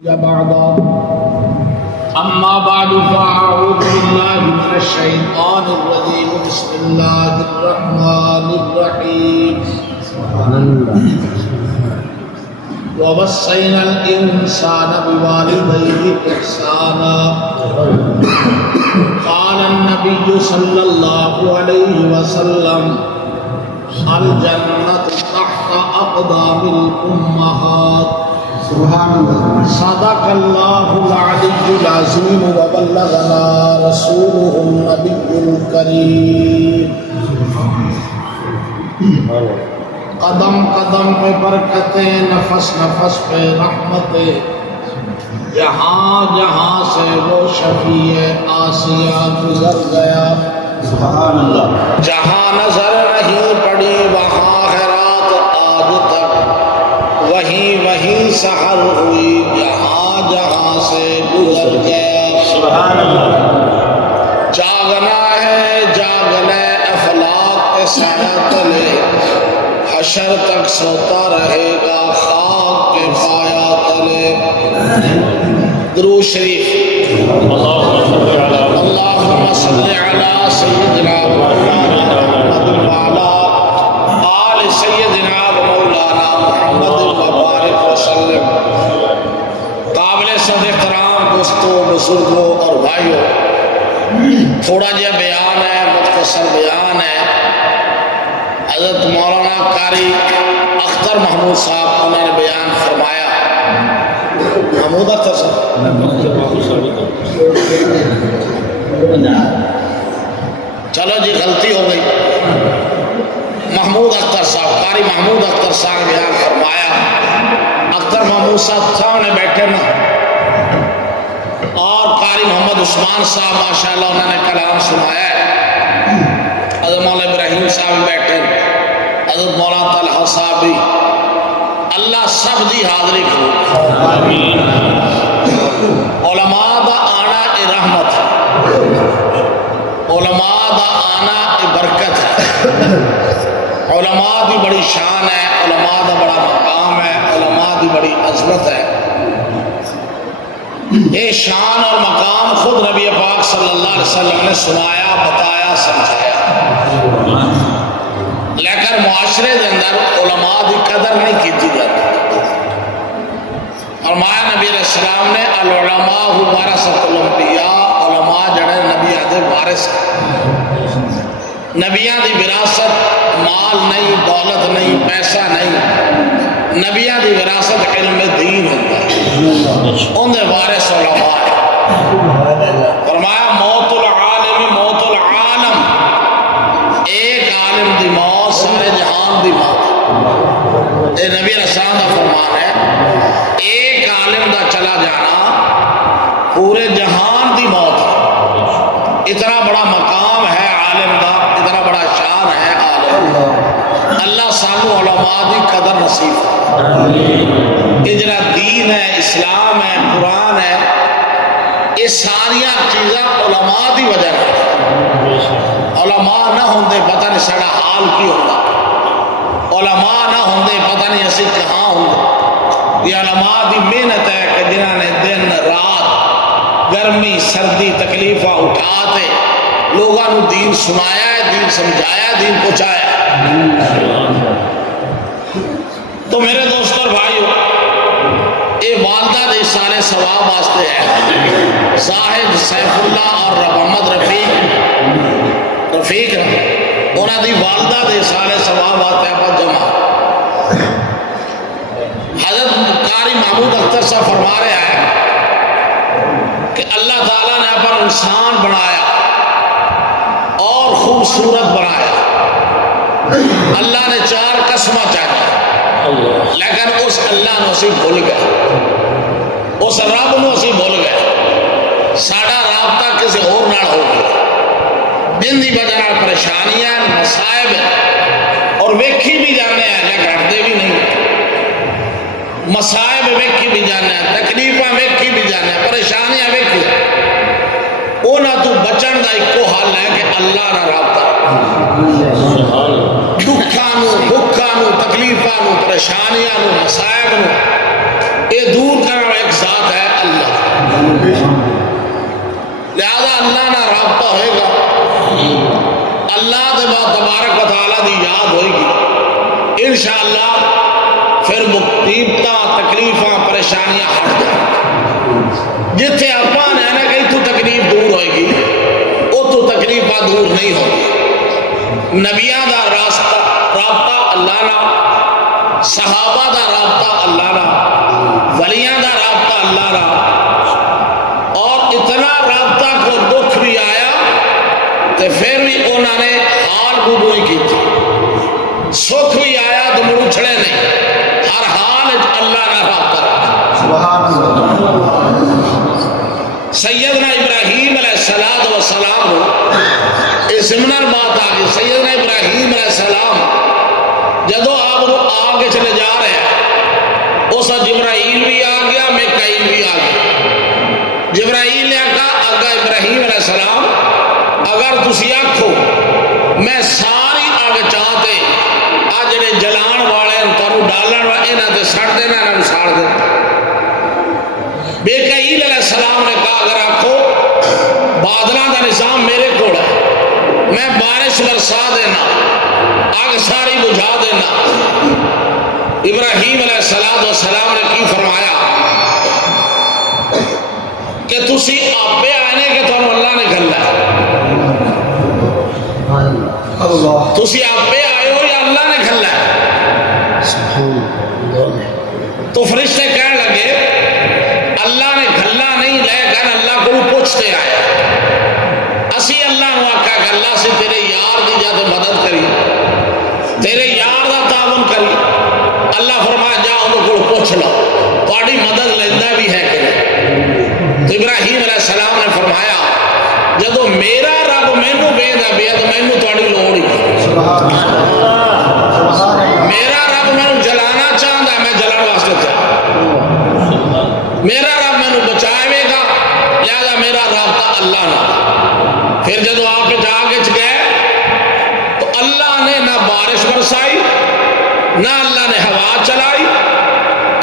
بعد أما بعد فأعوذ بالله من الشيطان الرجيم بسم الله الرحمن الرحيم ووصينا الإنسان بوالديه إحسانا قال النبي صلى الله عليه وسلم الجنة تحت أقدام الأمهات سبحان الله صدق الله العلي العظيم وبلغنا رسوله النبي الكريم قدم قدم پہ برکتیں نفس نفس پہ رحمتیں جہاں جہاں سے وہ شفیع آسیہ گزر گیا سبحان اللہ جہاں نظر نہیں پڑی وہاں ہے رات آج تک وہیں وہیں سحر ہوئی جہاں جہاں سے گزر گیا سبحان اللہ جاگنا ہے جاگنے افلاق کے سایہ تلے حشر تک سوتا رہے گا خاک کے پایا تلے درود شریف اللہم صلی علی سیدنا محمد وعلا آل سیدنا مولانا محمد وبارک وسلم قابل صد احترام دوستوں بزرگوں اور بھائیوں تھوڑا جہا بیان ہے مختصر بیان ہے حضرت مولانا قاری اختر محمود صاحب انہوں نے بیان فرمایا محمود اختر صاحب چلو جی غلطی ہو گئی محمود اختر صاحب قاری محمود اختر صاحب بیان فرمایا اختر محمود صاحب سامنے بیٹھے نا اور قاری محمد عثمان صاحب ماشاءاللہ انہوں نے کلام سنایا ہے حضرت مولانا ابراہیم صاحب بیٹھے حضرت مولانا طلحہ صاحب بھی اللہ سب دی حاضری کرو آمین علماء دا آنا اے رحمت ہے علماء دا آنا اے برکت ہے علماء دی بڑی شان ہے علماء دا بڑا مقام ہے علماء دی بڑی عظمت ہے یہ شان اور مقام خود نبی پاک صلی اللہ علیہ وسلم نے سنایا بتایا سمجھایا لیکن معاشرے دے اندر علماء دی قدر نہیں کی جاتی فرمایا نبی علیہ السلام نے العلماء ورثۃ الانبیاء علماء جڑے نبی دے وارث نبیاں دی وراثت مال نہیں دولت نہیں پیسہ نہیں نبیاں دی وراثت علم دین ہوتا ہے ان دے وارث علماء ہے فرمایا موت العالم موت العالم ایک عالم دی موت سارے جہان دی موت اے نبی رسول کا فرمان ہے ایک عالم دا چلا جانا پورے جہان دی موت اتنا بڑا مقام ہے عالم دا اتنا بڑا شان ہے عالم اللہ سانو علماء دی قدر نصیب یہ جڑا دین ہے اسلام ہے قرآن ہے یہ ساریاں چیزاں علماء دی وجہ ہے علماء نہ ہوندے پتہ نہیں ساڑا حال کی ہوگا علماء نہ ہوندے پتہ نہیں اسی کہاں ہوندے یہ علماء دی محنت ہے کہ جنہوں نے دن رات گرمی سردی تکلیفہ اٹھاتے لوگوں نے دین سنایا ہے دین سمجھایا دین پہنچایا تو میرے دوست اور بھائیو یہ والدہ دے سارے ثواب واسطے ہے زاہد سیف اللہ اور محمد رفیق انہوں دی والدہ دے سارے ثواب واسطے پر جمع حضرت قاری محمود اختر صاحب فرما رہے ہیں کہ اللہ تعالیٰ نے اپنا انسان بنایا اور خوبصورت بنایا اللہ نے 4 قسمہ چاہتا لیکن اس اللہ نے اسی بھول گئے اس رب نے اسی بھول گئے ساڑا رابطہ کسی اور نال ہو گیا جن دی وجہ پریشانیاں مصائب اور ویکھی بھی جانے ہیں لیکن ہٹتے بھی نہیں مصائب ویکھی بھی جانے ہیں تکلیفاں ویکھی بھی جانے ہیں پریشانیاں ویکھی اونا تو بچن دا ایک کو حال ہے کہ اللہ نہ رابطہ دکھانو بھکانو تکلیفانو پریشانیاں مصائب یہ دور کرنا ایک ذات ہے لہذا اللہ نہ رابطہ ہوئے گا، اللہ تبارک و تعالیٰ دی یاد ہوئے گی، انشاءاللہ پھر مصیبتاں تکلیفاں پریشانیاں ہٹ جائیں۔ جتھے اپاں نے نا کہ تو تکلیف دور ہوئے گی، وہ تو تکلیفاں دور نہیں ہوگی۔ نبیاں دا رابطہ اللہ نہ، صحابہ دا رابطہ اللہ نہ، ولیاں دا رابطہ اللہ نہ، اور اتنا رابطہ کو دکھ بھی آیا تو پھر بھی انہوں نے حال قبول کی تھی، سکھ بھی آیا تو مڑ اچھڑے نہیں، ہر حال اللہ نہ رابطہ رکھا۔ سیدنا ابراہیم علیہ السلام اس ضمن بات آ گئی، سیدنا ابراہیم علیہ السلام جدو آپ آگے چلے جا رہے ہیں، اس جبرائیل بھی آ گیا، میکائیل بھی آ گیا۔ جبرائیل نے کہا اگا ابراہیم علیہ السلام اگر تسی آکھو میں ساری آگ چاہتے آج جڑے جلان والے تانوں ڈالن والے انہاں تے سڑ دینا، انہاں نوں ساڑ دینا۔ میکائیل علیہ السلام نے کہا اگر آکھو بادلاں دا نظام میرے کول ہے، میں بارش برسا دینا، آگ ساری بجھا دینا۔ ابراہیم علیہ السلام نے کی فرمایا کہ تسی آپے آنے کے تو اللہ نے گھلا ہے، تسی آپے آئے ہو یا اللہ نے گھلا ہے؟ تو فرشتے کہنے لگے اللہ نے گھلا نہیں، لیکن اللہ کو پوچھتے آئے، اسی اللہ نے آکھا کہ اللہ سے تیرے یار دی جاتے مدد کری، تیرے یار دا تعاون کری۔ اللہ فرمایا جا انہوں کو پوچھ لو تھوڑی مدد لیندہ بھی ہے کہ نہیں۔ تو ابراہیم علیہ السلام نے فرمایا جدو میرا رب مینو بیندا پیا تو مینو تھوڑی لوڑ ہی، میرا رب مینو جلانا چاہتا میں جلن واسطے تھا، میرا رب مینو بچائے گا، لہذا میرا رابطہ اللہ نہ۔ پھر جدو آپ جا کے گئے تو اللہ نے نہ بارش برسائی، نہ اللہ نے ہوا چلائی،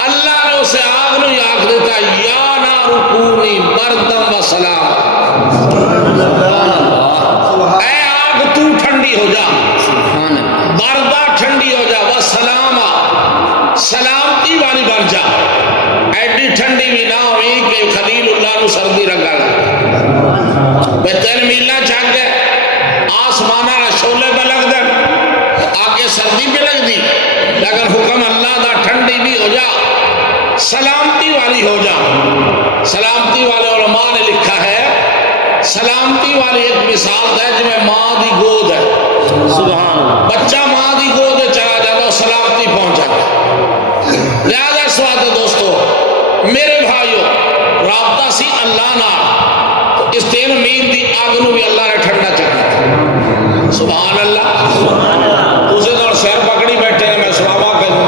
اللہ نے اسے آگ نو آگ دیتا یا نار کونی بردم و سلام، اے آگ تو ٹھنڈی ہو جا، بردہ ٹھنڈی ہو جا، و سلام سلامتی والی بن جا، ایڈی ٹھنڈی بھی نہ ہوئی کہ خلیل اللہ نو سردی رنگا گا۔ بہتر میلہ چاک گئے آسمانہ شولے پہ لگ دیں، آگے سردی پہ لگ دی، لیکن حکم اللہ دا ٹھنڈی بھی ہو جا، سلامتی والی ہو جا۔ سلامتی والے علماء نے لکھا ہے سلامتی والی ایک مثال ہے جب ماں دی گود ہے، بچہ ماں دی گود چلا جاتا ہے سلامتی پہنچ جاتا ہے۔ لہذا اس وقت دوستو میرے بھائیو رابطہ سی اللہ نہ، اس تین میل دی آگ نو بھی اللہ نے ٹھنڈا چکا، سبحان اللہ۔ اسے دور سیر پکڑی بیٹھے ہیں، میں سلامہ کروں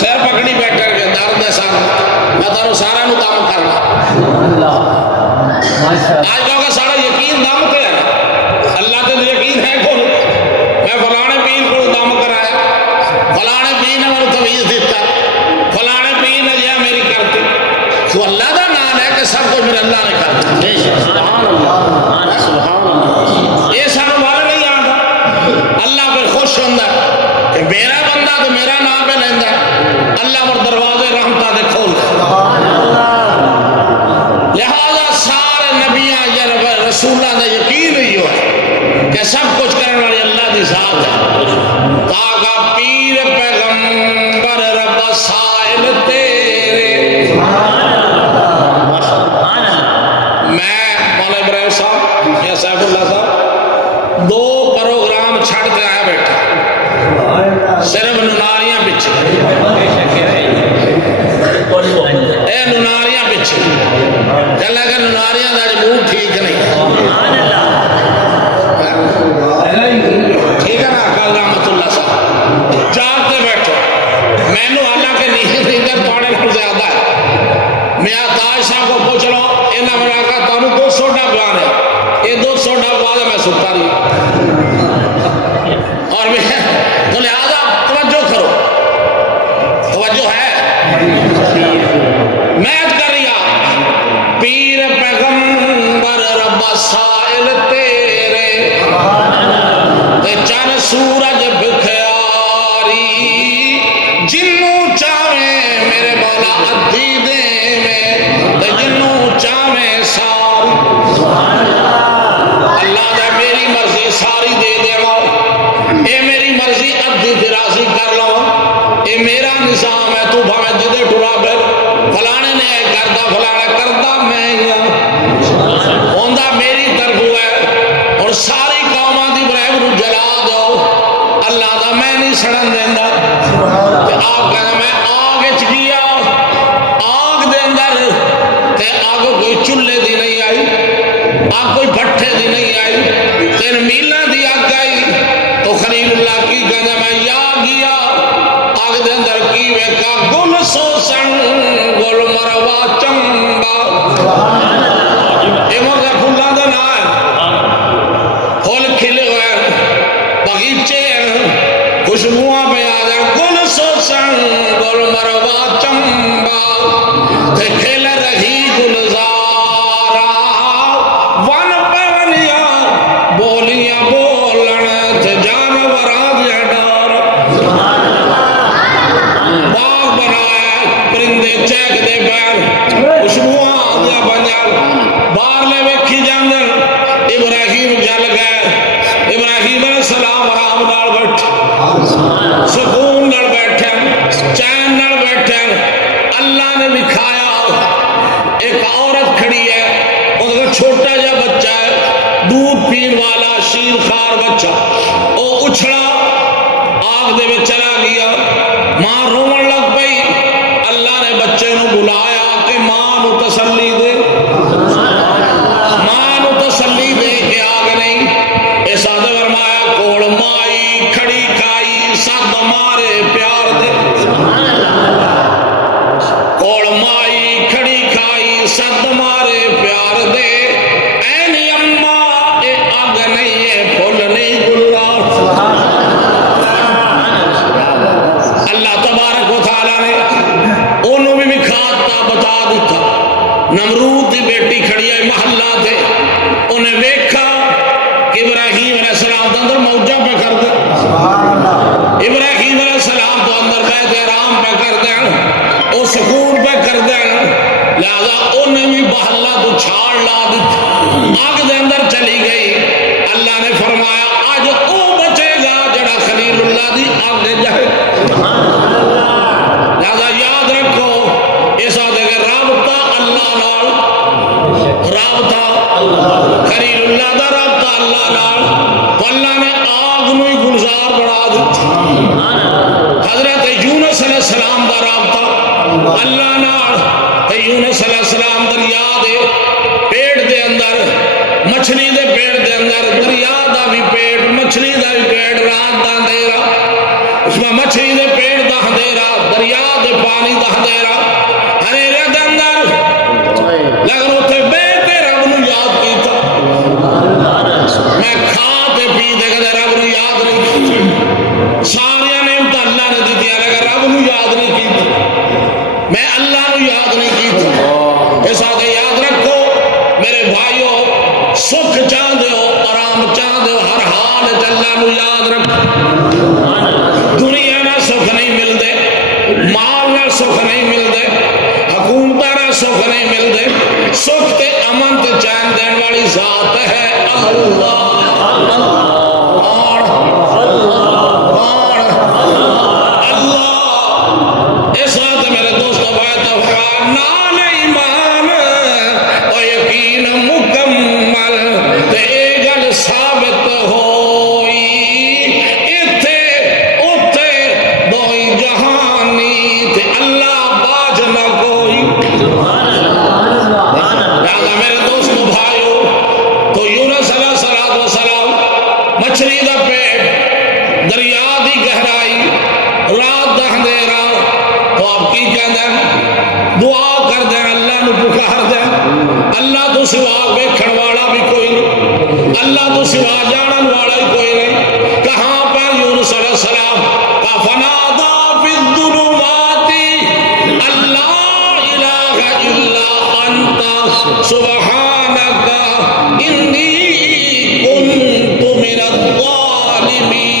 سیر پکڑی بیٹھے ہیں درد ہے سارا، میں تارو سارا نو دم کرنا۔ آج کہو کہ سارا یقین دم کے ہے، اللہ کے یقین ہے کون؟ میں فلانے پیر کو دم کرایا، فلانے پیر نے میرے تویز دیتا، فلانے پیر نے یہ میری کرتی، تو اللہ دا نام ہے کہ سب کچھ میرے اللہ نے کرتا۔ یہ سانو والا نہیں آتا، اللہ پھر خوش ہوتا ہے کہ میرا بندہ تو میرا نام پہ لیندہ ہے، اللہ پر دروازے رحمتہ دے کھول دے۔ لہذا سارے نبیاں یا رسولہ نے یقین ہی ہو ہے کہ سب کچھ کرنے والی اللہ دی ذات ہے۔ تاکہ پیر پیغمبر رب سائل تیرے، میں مولا ابراہیم صاحب یا سیف اللہ صاحب 2 پروگرام چھڑ کے آیا بیٹھا، صرف نناریاں پچھے، اے نناریاں پچھے چلے گا، نناریاں دا موڈ ٹھیک نہیں، ٹھیک ہے نا؟ کل رحمت اللہ صاحب جاگتے بیٹھو، میں نو اللہ کے نیندر توڑے پر زیادہ ہے، میاں تاج صاحب کو پوچھ لو، انہاں میرا کہا تانوں 200 ڈب لانے، یہ 200 ڈب بعد میں سکتا نہیں، اور تو لہذا توجہ کرو، توجہ ہے، میں کر رہی ہوں آگ کوئی چولہے دی نہیں آئی، آگ کوئی بھٹھے دی نہیں آئی، 3 میلہ دی آگ آئی تو خلیل اللہ کی کہنا میں یا گیا آگ دے اندر کی ویکا گل سوسن گل مروا چمبا، یہ موقع پھولاں دا نا ہے، پھول کھلے ہوئے باغیچے ہیں، خوشبوئاں پہ آ گئے گل سوسن گل مروا چمبا، تے کھل رہی گلزارا ون پونیا بولیاں بولن تے جانوراں دے ڈار، باغ بنایا پرندے چہک دے پیر خوشبوئاں دے بنیال باہر لے ویکھی جاندن، ابراہیم جل گئے، ابراہیم علیہ السلام آرام نال بیٹھے، سکون نال بیٹھے، چین نال بیٹھے، اللہ نے دکھایا ایک عورت کھڑی ہے، اس کا چھوٹا جا بچہ ہے، دودھ پین والا شیر خار بچہ، وہ اچھڑا آگ دے میں چلا گیا، ماں رومن لگ پئی، اللہ نے بچے نو بلایا کہ ماں نو تسلی دے، ماں نو تسلی دے کہ آگ نہیں، اس آدھے فرمایا کوڑ مائی کھڑی کھائی سد مارے پیار دے، کوڑ مائی کھڑی کھائی سد مارے پیار دے، اینی اماں اے آگ نہیں ہے پھول نہیں گلزار، اللہ تبارک و تعالیٰ نے انہوں بھی کھاتا بتا دیتا، نمرود دی بیٹی کھڑی ہے محلہ تھے، انہیں ویکھا کہ ابراہیم علیہ السلام تو اندر موجہ پہ کر دے، ابراہیم علیہ السلام تو اندر بیت آرام پہ کر دے، او سکون پہ کر دے، لہذا انہیں بھی محلہ تو چھاڑ لا دیتا، آگ دے اندر چلی گئی، اللہ نے فرمایا آج او بچے گا جڑا خلیل اللہ دی آگ دے جائے، لہذا یاد رکھو اس آدھے کے رابطہ اللہ نال، رابطہ خلیل اللہ دا رابطہ اللہ نال، تو اللہ نے آگ نو ہی گلزار بنا دیتا، حضرت یونس علیہ السلام دا رابطہ اللہ نال، یونس علیہ السلام دریا دے پیٹ دے اندر، مچھلی دے پیٹ دے اندر، دریا دا بھی پیٹ مچھلی دا بھی پیٹ، رات دا اندھیرا، اس میں مچھلی دے پیٹ دا اندھیرا، دریا دے پانی دا اندھیرا، اندھیرے دے اندر لیکن اتنے بیٹے رب نو یاد کیتا، میں کھاتے پیتے کدے رب نو یاد نہیں کیتا، سارے نعمت اللہ نے دیتی ہے لیکن رب نو یاد نہیں کیتا، میں اللہ نو یاد نہیں کیتا، اس آگے یاد رکھو میرے بھائیو، سکھ چاہ دے ہو آرام چاہ دے ہو ہر حال اللہ نو یاد رکھو، دنیا نہ سکھ نہیں مل دے، مال نہ سکھ نہیں مل دے، حکومتہ نہ سکھ نہیں مل دے، سکھ تے امن تے چین دین والی ذات ہے اللہ، اس وقت میرے دوستوں بھائی تفرا نال ایمان و یقین مکمل تے گل ثابت ہوئی، اتھے اتھے دوئی جہانی تے اللہ باج نہ کوئی، لہذا میرے دوستوں بھائیو، تو یونس علیہ السلام مچھلی دا پیٹ، دریا دی گہرائی، رات دا اندھیرا، تو آپ کی کہتے ہیں دعا کر دیں، اللہ نو پکار دیں، اللہ تو سوا ویکھن والا بھی کوئی نہیں، اللہ تو سوا جانن والا ہی کوئی نہیں، کہاں پر یونس علیہ السلام کا فنادا فی الظلمات اللہ الہ الا انت سبحانک انی کنت من الظالمین،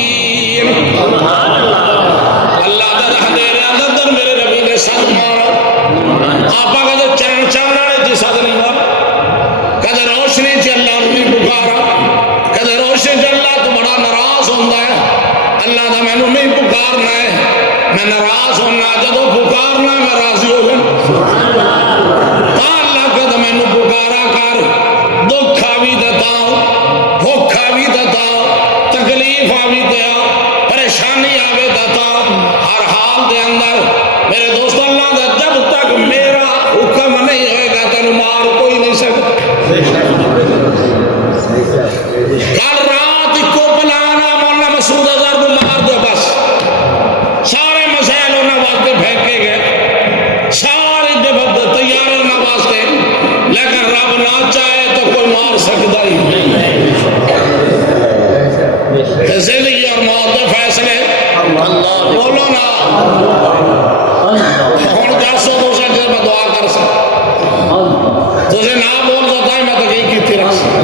اللہ دا اندھیرے اندر میرے نبی نے سد مارا، آپا کدے چین چاننے جی سد نہیں مارا، کدے روشنی چی اللہ نو نہیں پکارا، کدے روشنی چی اللہ تو بڑا ناراض ہوندہ ہے، اللہ دا میں نو نہیں پکارنا ہے، میں ناراض ہونا، جدو پکارنا ہے میں راضی ہو گئے، اللہ کدے میں نو پکارا کر، دکھا بھی دیتا، بھوکھا بھی دیتا، تکلیف بھی دیا، پریشانی آوے دیتا، ہر حال دے اندر میرے دوست اللہ دا جب تک میرا حکم نہیں ہوئے گا تینو مار سکتا ہی زندگی اور موت کے فیصلے بولو نا ہوں دسو تو میں دعا کر سکتا تجھے نہ بول سکتا ہے میں تو کی رکھ سکتا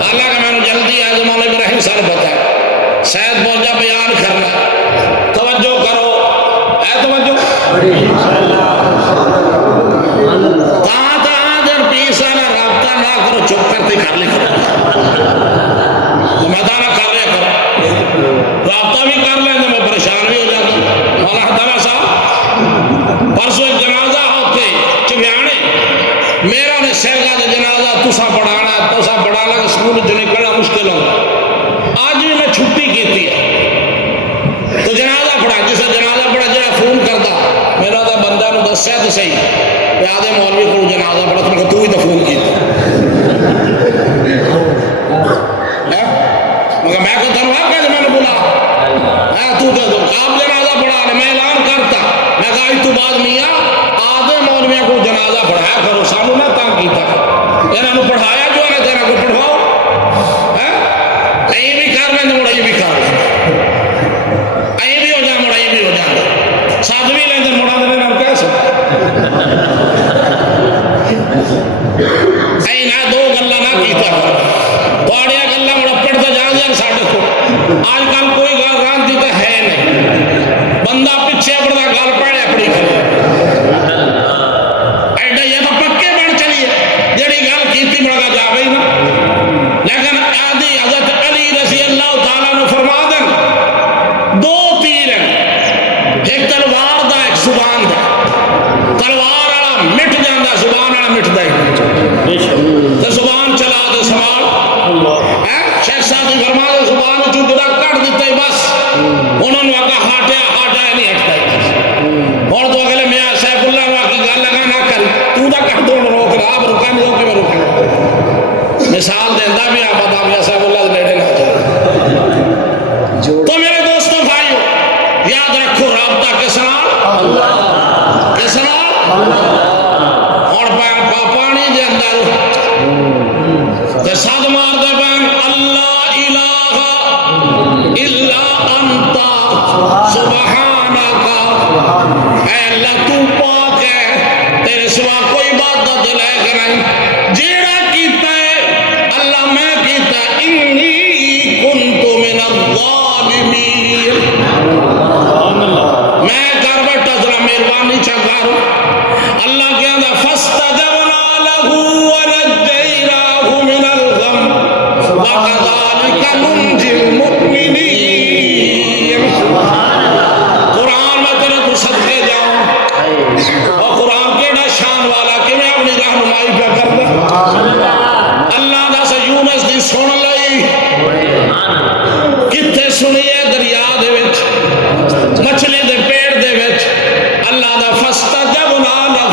حالانکہ میں نے جلدی ہے مولا ابراہیم سر پتا ہے شاید بول جا بیان کرنا توجہ کرو اے توجہ پیسا نہ رابطہ نہ کرو چپ کرتے کر لے کرو میں نہ کر لیا کرو رابطہ بھی کر لیں تو میں پریشان بھی ہو جاتا مولا تعالیٰ صاحب پرسوں ایک جنازہ ہوتے چبیانے میرا نے سیگا دے جنازہ تسا پڑھانا کہ سکول جو نکلنا مشکل ہو آج بھی میں چھٹی کی تھی تو جنازہ پڑھا جسے جنازہ پڑھا جائے فون کرتا میرا دا بندہ نے دسیا تو صحیح آدھے مولوی کو جنازہ پڑھا تو تو ہی تو فون کیا مگر میں کو دھنواد کہ میں نے بولا تو دے دو آپ جنازہ پڑھا میں اعلان کرتا میں کہا تو بعد میاں آدھے مولویوں کو جنازہ پڑھایا کرو سانو نہ تنگ کیتا انہوں نے پڑھایا جو ہے نا تیرا کو پڑھواؤ یہ بھی کر لیں مڑا یہ بھی کر لیں یہ بھی ہو جائے مڑا یہ بھی ہو جائے ساتھ بھی لیں مڑا دینے نام کیسے نہ دو گلا نہ کیتا باڑیا گلا مڑا پڑھتا جا جان ساڈے کو آج کل کوئی گل رانتی تو ہے نہیں بندہ پیچھے پڑتا گل پڑھے اپنی کھڑے ایڈا یہ تو پکے بن چلیے جڑی گل کیتی مڑا جاوے ہی نا لیکن آدھی حضرت علی رضی اللہ تعالیٰ نے فرما دیں دو تیر ہیں ایک تلوار دا ایک زبان دا تلوار والا مٹ جاندہ زبان والا مٹدا ہی تو زبان چلا دے سوال شیخ صاحب نے فرما دے زبان جو جدا کٹ دیتا ہی بس انہوں نے کہا ہاٹیا نہیں ہٹتا ہی اور تو اگلے میاں سیف اللہ نے کی گل لگا نہ کری تو دا کٹ دو روک رہا آپ رکا نہیں روکے میں روکے مثال دیندہ بھی آپ بتا میاں سیف اللہ نے لیٹے نہ چاہے تو میرے دوستوں بھائیو یاد رکھو رابطہ کس نال کس نال اور پانی دے اندر صد مار دے بین اللہ الہ الا انت سبحانکا اے اللہ تو پاک ہے تیرے سوا کوئی عبادت لے کے نہیں جیڑا کیتا ہے اللہ میں کیتا انی کنت من الظالمین میں کر بیٹھا ذرا مہربانی چکا اللہ کے اندر فاستجبنا له ونجيناه من الغم وكذلك ننجي المؤمنين قرآن میں تیرے کو صدقے جاؤں اور قرآن کیڑا شان والا کہ میں اپنی رہنمائی پہ کر دیں اللہ دا سے یونس دی سن لئی کتے سنیے دریا دے وچ مچھلی دے پیڑ دے وچ اللہ دا فاستجبنا له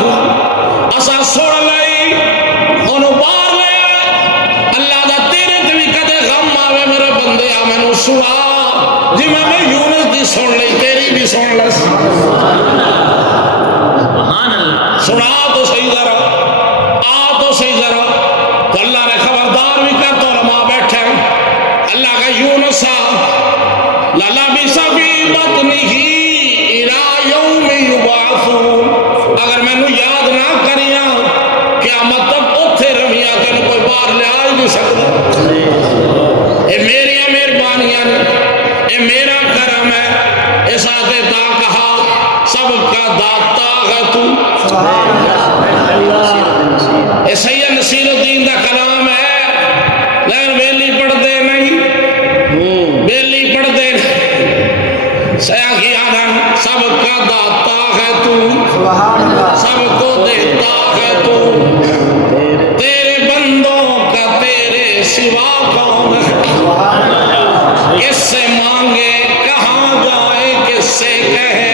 اسا سن لئی انہوں بار لے اللہ دا تیرے تے بھی کدے غم آوے میرے بندے آ میں سنا جی میں یونس دی سن لئی تیری بھی سن لس سنا تو صحیح ذرا آ تو صحیح ذرا تو اللہ نے خبردار بھی کر تو علماء بیٹھے اللہ کا یونس للبث فی بطنہ الی یوم یبعثون اگر میں نے یاد نہ کریاں قیامت تک اوتھے رویاں تینوں کوئی باہر لے آ ہی نہیں سکتا اے میری مہربانیاں نے اے میرا کرم ہے اس آتے تا کہا سب کا داتا ہے تو اے سید نصیر الدین دا کلام ہے لیکن بیلی پڑھ دے نہیں بیلی پڑھ دے سیاہ کی آدھن سب کا داتا ہے تو سب کو دیتا ہے تو تیرے بندوں کا تیرے سوا کون ہے کس سے مانگے کہاں جائے کس سے کہے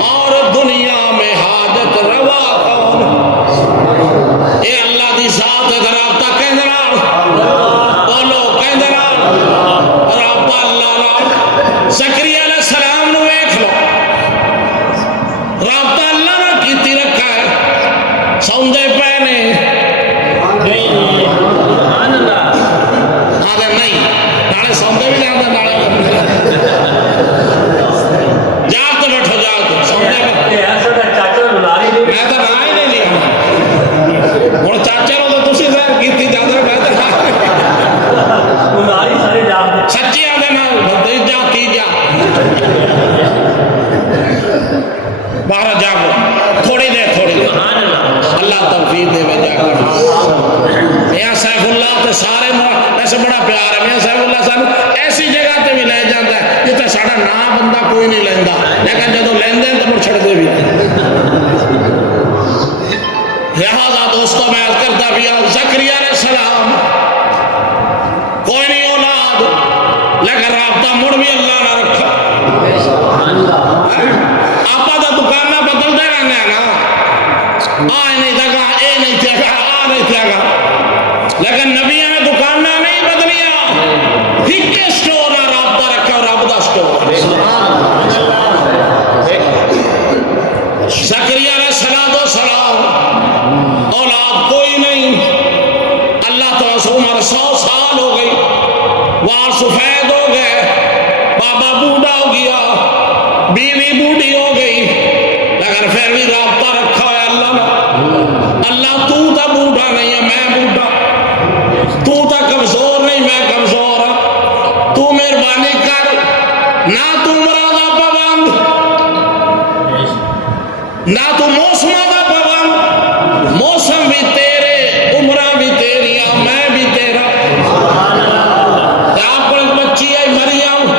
اور دنیا میں حاجت روا کون اے اللہ دی ذات ہے رابطہ کہندے نال بولو کہندے نال رابطہ اللہ نال زکریا علیہ السلام نو ویکھ لو رابطہ اللہ نے کیتی رکھا ہے نہیں تھا گا، اے نہیں تھا گا، آ نہیں تھا گا، لیکن نبیوں نے دکانہ نہیں بدلیا، ایک سٹور نہ رابطہ رکھا، رب دا سٹور۔ زکریا علیہ السلام اولاد کوئی نہیں، اللہ تو عمر 100 سال ہو گئی، وال سفید ہو گئے، بابا بوڑھا ہو گیا، بیوی بوڑھی ہو گئی، لیکن پھر بھی رابطہ رکھا ہے اللہ نے۔ اللہ تو بوڑھا نہیں ہے، میں بوڑھا، تو کمزور نہیں، میں کمزور ہوں، تو مہربانی کر، نہ تو مرادہ پابند، نہ تو موسم دا پابند، موسم بھی تیرے، عمرہ بھی تیریا، میں بھی تیرا۔ آپ کو ایک بچی ہے مریم،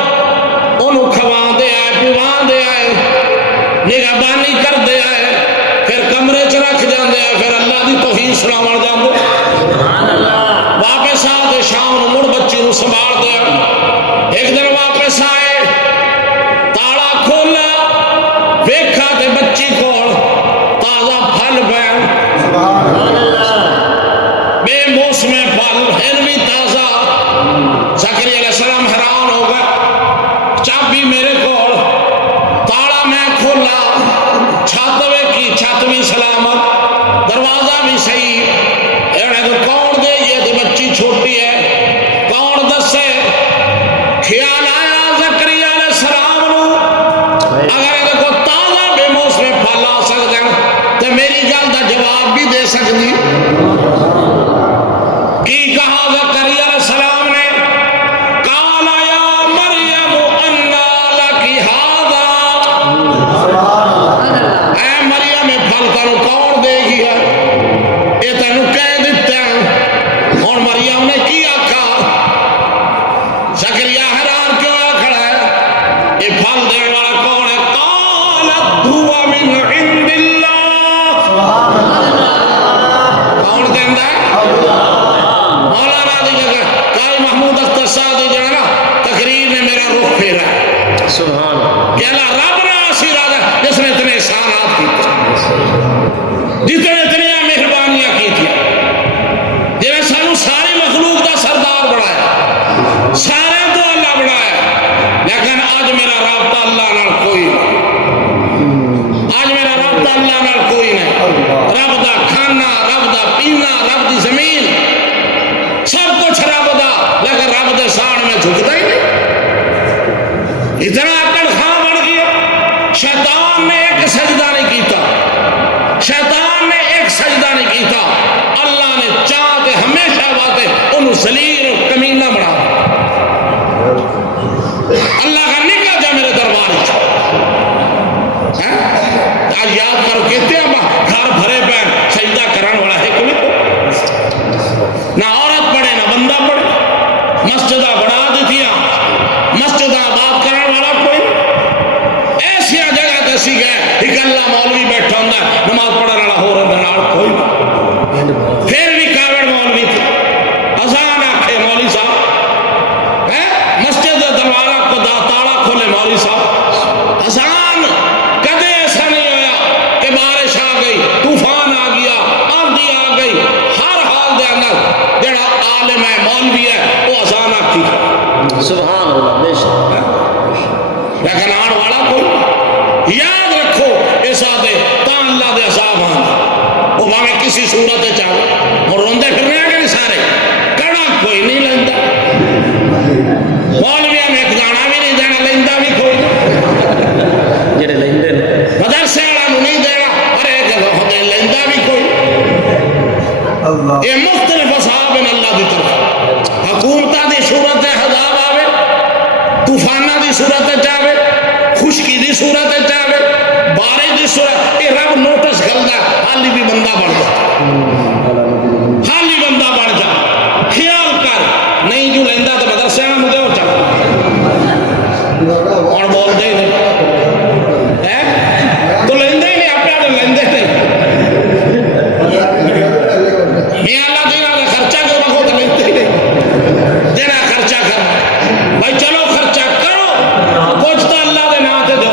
انہوں کھوان دے آئے، پیوان دے آئے، نگہبانی کر دے آئے، پھر کمرے چ رکھ جاندے آئے، پھر اللہ دی توہین سناون جاندے، واپس آتے شام نو مڑ بچی نو سنبھال دے آئے۔ ایک دن واپس آئے، تالا کھولا، ویکھا تے بچی کول تازہ پھل پیا، بے موسم پھل، ہن بھی تازہ۔ زکریا علیہ السلام حیران ہو گئے، چابی میرے کول، تالا میں کھولا، چھت ویکھی، چھت بھی سلامت، دروازہ بھی صحیح، ایڑے تو کون دے یہ تو بچی چھوٹی ہے، کون دسے؟ خیال آیا زکریا علیہ السلام نو، اگر یہ کو تازہ بے موسم پھل آ سکتے ہیں تو میری گل دا جواب بھی دے سکتی۔ کی کہا زکریا علیہ السلام نے؟ قال یا مریم انا لکی ھذا، اے مریم پھل تینوں کون دے گی ہے؟ یہ تینوں کہہ دیتے ہیں۔ اور مریم نے کی آکھا؟ زکریا حیران کیوں آ کھڑا ہے؟ یہ پھل دینے والا کون ہے؟ قالت هو من عند اللہ، کون دیندا ہے؟ مولانا دی جگہ قاری محمود اختر صاحب دی جگہ نا تقریر نے میرا رخ پھیرا ہے، سبحان اللہ، کہ اللہ رب نہ اسی راہ جس نے اتنے احسانات کیتے، جتنے اتنی مہربانیاں کی تھی، جنہیں سانو ساری مخلوق دا سردار بنایا، سارے تو اللہ بنایا، لیکن آج میرا رابطہ اللہ نال کوئی نہیں، آج میرا رابطہ اللہ نال کوئی نہیں، رب دا کھانا، رب دا پینا، رب دی زمین، سب کچھ رب دا، لیکن رب دے سامنے میں جھکتا ہی نہیں، اتنا اکڑ خواہ بن گیا۔ شیطان نے ایک سجدہ نہیں کیتا، شیطان نے ایک سجدہ نہیں کیتا، اللہ نے چاہتے ہمیشہ باتے انہوں ذلیل اور کمینہ بنا، اللہ کا نکاح جا میرے دربار آج یاد کرو، کہتے ہیں گھر بھرے پہ سجدہ کرنے والا ہے کوئی، نہ عورت پڑھے نہ بندہ پڑھے، مسجدہ بنا دیتیاں، مسجدہ آباد کرنے والا کوئی، ایسی جگہ دسی گئے ایک اللہ مولوی بیٹھا ہوں نماز پڑھنے والا ہو رہا کوئی، پھر بھی کاوڑ مولوی تھے، اذان آکھے مولوی صاحب، مسجد دروازہ کو تالا کھولے مولوی صاحب، اذان کدے ایسا نہیں ہویا کہ بارش آ گئی، طوفان آ گیا، آندھی آ گئی، ہر حال دے اندر جڑا عالم ہے مولوی ہے وہ اذان آکھی، سبحان اللہ، بے شک، لیکن آن والا کوئی، یاد رکھو اس آدھے تا اللہ دے عذاب آن، وہ باہمیں کسی صورت چاہو اور روندے پھرنے آگے نہیں سارے، کڑا کوئی نہیں لندہ، مولویہ میں ایک گانا بھی نہیں دینا، لندہ بھی کوئی جڑے لندے مدرسے والا نہیں دینا، ارے ایک لندہ بھی کوئی، یہ مختلف اصحاب ہیں اللہ دی طرف، حکومتہ دی صورت عذاب آوے، طوفانہ دی صورت چاہوے، خشکی دی صورت چاہوے، بارش دی صورت، یہ رب نوٹس کھلدا حالی بھی بندہ بڑھ جا، حالی بندہ بڑھ جا، خیال کر، نہیں جو لیندہ تو مدرسے میں مجھے ہو چاہتا، اور بول دے دے، تو لیندے ہی نہیں، اپنے آدھے لیندے نہیں، میاں اللہ دینا دے خرچہ کیوں رکھو تو لیندے ہی نہیں، دینا خرچہ کر، بھائی چلو خرچہ کرو، کچھ تو اللہ دے نہ دے دو،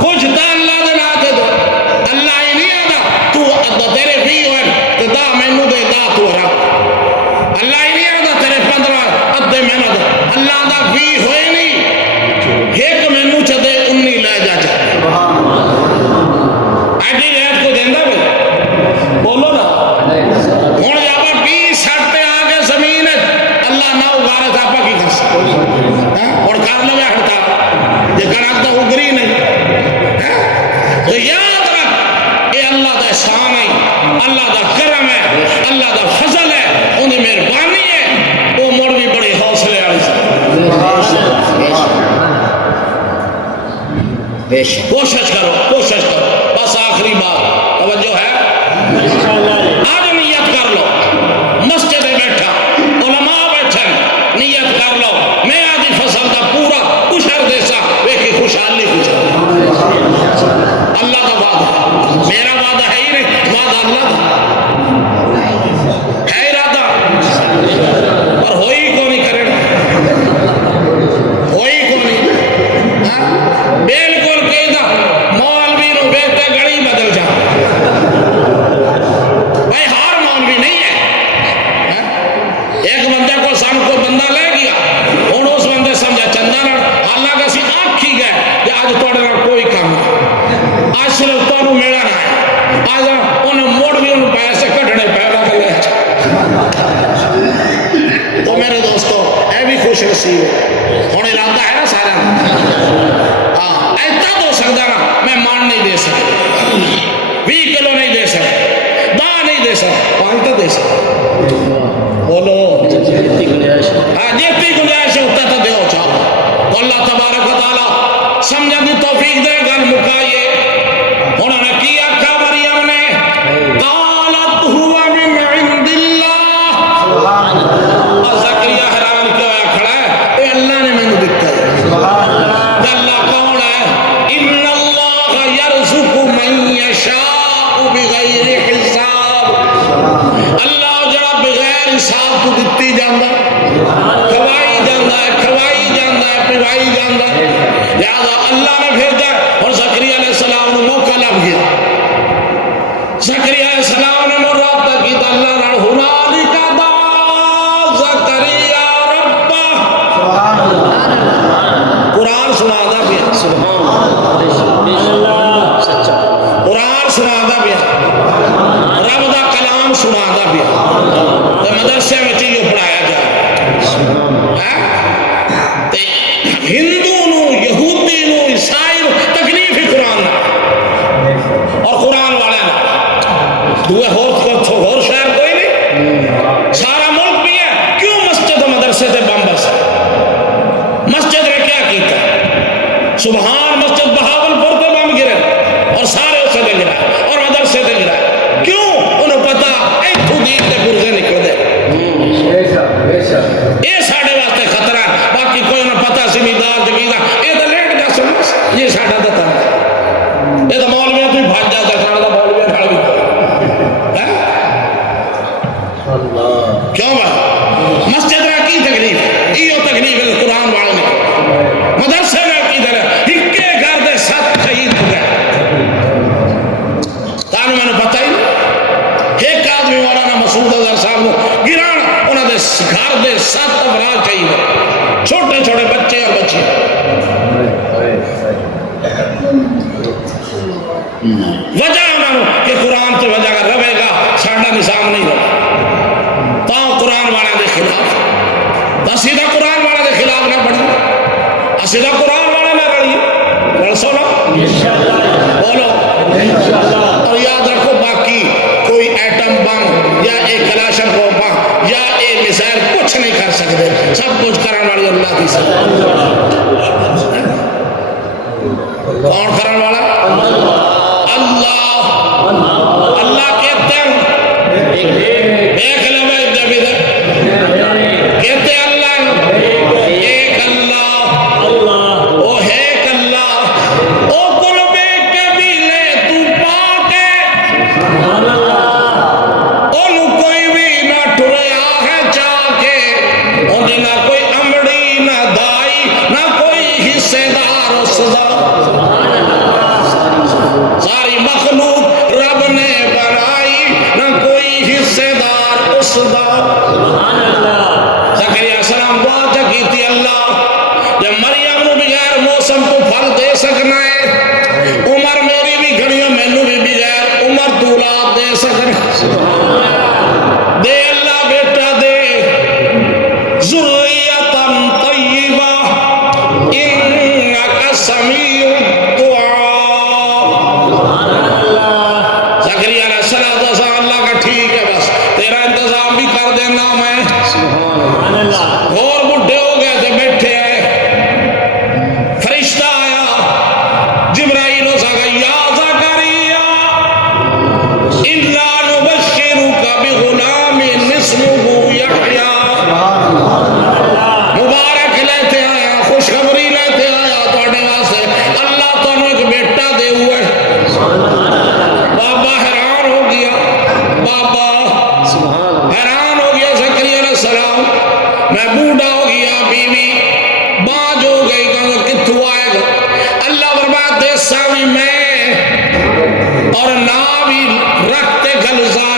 کچھ تو اللہ دے نہ دے دو، آج نیت کر لو، مسجد بیٹھا علماء بیٹھے نیت کر لو، میں آدھی فصل کا پورا اشر دیسا ویکھی خوشحالی خوشحالی اللہ کا وعدہ میرا وعدہ ہے ہی نہیں، وعدہ اللہ کا ہے ارادہ اور ہوئی کو نہیں کرے گا، ہوئی کو نہیں بالکل کہتا مولوی نو بیٹھتے گھڑی بدل جا بھائی ہار مولوی نہیں ہے، ایک بندے کو سن کو بندہ لے گیا ہوں اس بندے سمجھا چندہ نہ حالانکہ اسی آنکھ ہی گئے کہ آج توڑے نہ کوئی کام نہیں، آج صرف تو میرا نہ ہے، آج انہیں موڑ بھی انہیں پیسے کٹنے پیدا کر لے تو میرے دوستو اے بھی خوش نصیب ہوں ارادہ ہے نا سارا ہاں ایتا تو سکتا نا میں مان نہیں دے سکتا 20 کلو نہیں دے سکتا داں نہیں دے سکتا 5 تو دے سکتا بولو ہاں جتنی گنجائش ہوتا تو دیو چاہو اللہ تبارک و تعالی سمجھا دی توفیق دے گل مکائیے انہوں نے کیا کہا مریم نے قالت ہوا من عند اللہ اور زکریہ حیران کیا ہوا کھڑا ہے اے اللہ نے میں نے دکھتا ہے اللہ کون ہے ان اللہ یرزق من یشاء بغیر حساب اللہ جڑا بغیر حساب تو دتی جاندہ کھوائی جاندہ ہے کھوائی جاندہ ہے پوائی جاندہ ہے لہذا اللہ نے بھیجا اور زکریا علیہ السلام نے موقع لگ گیا زکریا علیہ السلام نے مرابطہ کی تو اللہ نے ہنالک دعا زکریا ربہ قرآن سنا دا پیا قرآن سنا دا پیا رب دا کلام سنا دا پیا مدرسے میں چیزوں پڑھایا جائے ہندو نو یہودی نو عیسائی نو تکلیف ہی قرآن نہ اور قرآن والے نہ دوے اور شہر کوئی نہیں سارا ملک بھی ہے کیوں مسجد و مدرسے تے بمبس مسجد نے کیا کیتا سبحان مسجد بہاولپور تے بم گرے اور سارے اسے دے گرا اور مدرسے تے گرا کیوں انہوں پتا ایتھو دین تے پرزے نکل دے یہ ساڑھے واسطے خطرہ ہے باقی کوئی انہیں پتا زمیندار جگیدہ یہ تو لیٹ جا سمجھ یہ ساڑھا دتا ہے یہ تو مولویاں تو ہی بھاج جاتا ساڑھا دا مولویاں کھڑا بھی کیوں بات مسجد میں کی تکلیف یہ تکلیف ہے قرآن والے نے مدرسے میں کی در ہکے گھر دے 7 شہید ہو گئے تانو میں نے پتا ہی ایک آدمی مولانا مسعود اظہر صاحب نے گران انہوں نے گھر دے 7 افراد شہید چھوٹے چھوٹے بچے اور بچے وجہ انہوں نے کہ قرآن تو وجہ کا رہے گا ساڑھا نظام نہیں رہا تاں قرآن والے دے خلاف سیدھا قرآن والے دے خلاف نہ پڑھی سیدھا قرآن والے نہ رہی بول سونا بولو اور یاد رکھو باقی کوئی ایٹم بم یا ایک کلاشن کو بم یا ایک میزائل کچھ نہیں کر سکتے سب کچھ کرنے والی اللہ کی سب کون کرنے والا اللہ اللہ کہتے ہیں ایک لمحہ ادھر ادھر کہتے ہیں اللہ ایک اللہ او ہے ایک اللہ او قلبے قبیلے تو پاکے انہوں کوئی بھی نہ ٹریا ہے چاکے انہیں نہ کوئی امڑی نہ دائی نہ کوئی حصے دار اس دا ساری مخلوق رب نے بنائی نہ کوئی حصے دار اس دا زکریا السلام دعا کی تھی اللہ جب مریم نو بغیر موسم تو پھل دے سکنا ہے عمر میری بھی گھڑیوں میں نو بھی بغیر عمر تو اولاد دے سکنا دے اللہ بیٹا دے ذریتا طیبہ انکا سمیع الدعاء زکریا علیہ السلام اللہ کا ٹھیک ہے بس تیرا انتظام بھی کر دینا میں اور بڑھے ہو گئے تھے بیٹھے ہیں فرشتہ آیا جبرائیل ہو سکا یا زکریا اللہ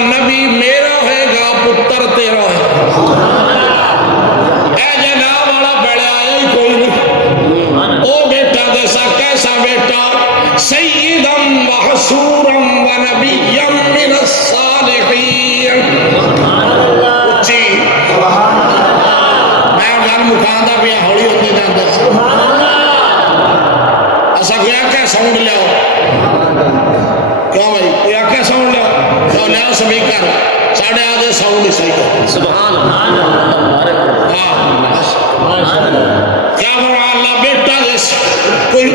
نبی میرا ہوئے گا پتر تیرا ہے اے جناب والا بڑا آیا ہی کوئی نہیں او بیٹا جیسا کیسا بیٹا سیدم وحسورم ونبیم من الصالحین جی میں گھر مکاندہ بھی ہوڑی ہوتے جاندے ایسا کوئی آکے ساؤنڈ لے کیوں بھائی کوئی آکے ساؤنڈ لے لے سپیکر ساڑھے آدھے ساؤنڈ ہی صحیح کر سبحان اللہ کیا فرما اللہ بیٹا جیسے کوئی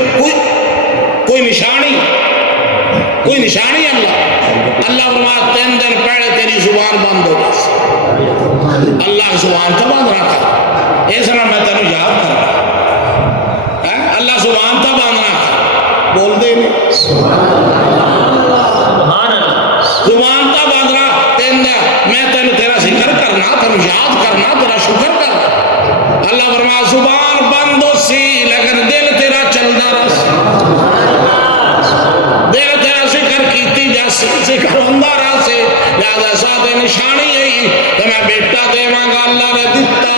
نشانی اللہ فرما 3 دن پہلے تیری زبان بند ہو گئی اللہ زبان تو بند رکھا اس میں میں تینوں یاد کر رہا اللہ زبان تو بند رکھا بول دے نہیں زبان تو بند رکھا 3 دن میں تینوں تیرا ذکر کرنا تینوں یاد کرنا تیرا شکر کرنا اللہ فرما زبان بند ہو سی لیکن دل تیرا چلنا رس دل تیرا ذکر کیتی جیسے ذکر ہوندہ رہا سے لہذا ساتھ نشانی ہے کہ میں بیٹا دے مانگا اللہ نے دیتا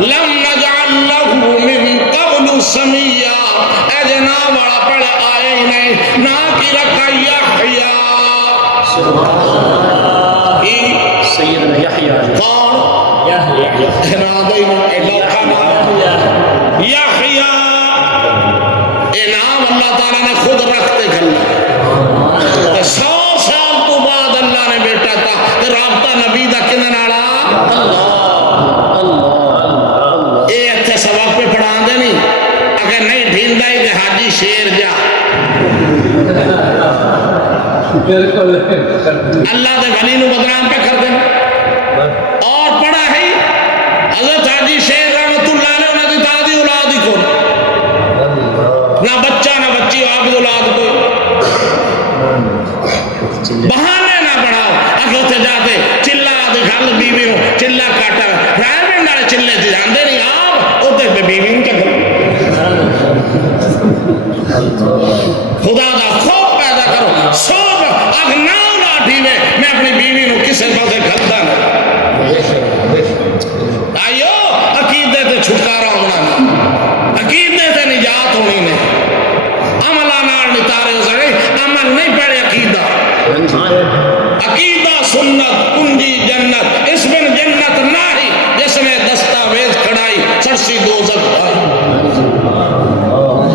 لم نجعل له من قبل سمیا اے جناب بڑا پڑے آئے ہی نہیں نہ کی رکھا یحییٰ سیدنا یحییٰ کون نادی لوکھا نام یحییٰ انعام اللہ تعالیٰ نے خود رکھتے گھلنا 100 سال تو بعد اللہ نے بیٹا تھا رابطہ نبی دا کنے نالا اے اتھے سبق پہ پڑھا دے نہیں اگر نہیں ڈھیل دائی کہ حاجی شیر جا اللہ دے ولی نو بدنام پہ کر دیں اور پڑھا ہے حضرت حاجی شیر رحمت اللہ علیہ انہوں نے دادی اولادی کو نہ بچہ نہ بچی عابد اولاد کو بہانے نہ پڑھاؤ اگر ہوتے جاتے چلہ دکھال بیوی ہو چلہ کاٹا رائے میں نارے چلے تھے جاندے نہیں آپ ہوتے پہ بیوی ان کے گھر خدا دا خوف پیدا کرو سوپ اگناؤ لاٹھی میں اپنی بیوی نو کسے پاسے گھلتا نہیں آئیو عقیدے تے چھٹکارا ہونا عقیدے تے نجات ہونی نے عملہ نار نتارے ہو سکے عمل نہیں پڑے عقیدہ سنت کنجی جنت اس میں جنت نہ ہی جس میں دستاویز کھڑائی سرسی دوزخ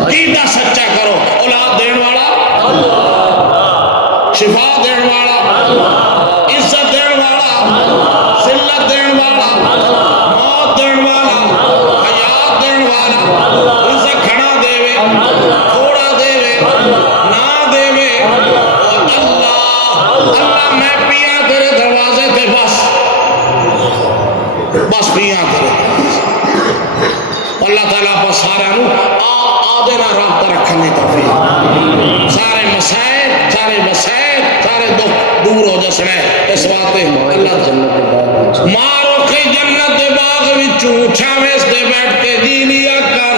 عقیدہ سچا کرو اولاد دین والا شفا دین والا عزت دین والا ذلت دین والا موت دین والا حیات دین والا رزق کھڑا دے تھوڑا دے نہ دے اللہ میں پیا تیرے دروازے تے بس پیا تیرے اللہ تعالیٰ پر سارے آدھے نہ رابطہ رکھنے توفیق سارے مسائل سارے مسائل سارے دور ہو جسنے اس باتیں اللہ جنت مارو کے جنت باغ وچوں چھاویس دے بیٹھ کے جی لیا کر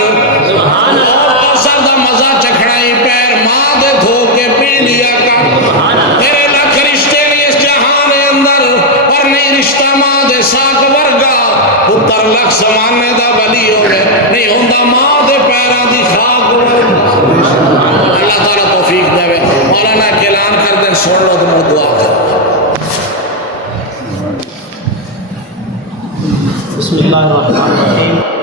اور سردہ مزہ چکھڑائی پیر ماں دے دھو کے پی لیا کر تیرے لکھ رشتے نہیں اس جہان اندر پر نہیں رشتہ ماں دے ساک ورگا پتر لکھ زمانے دا ولی ہوئے نہیں ہوندہ ماں دے پیران دی خاک ہوئے اللہ تعالیٰ توفیق دے مولانا اعلان کر دیں سن لو تو مر دعا کر بسم اللہ الرحمن الرحیم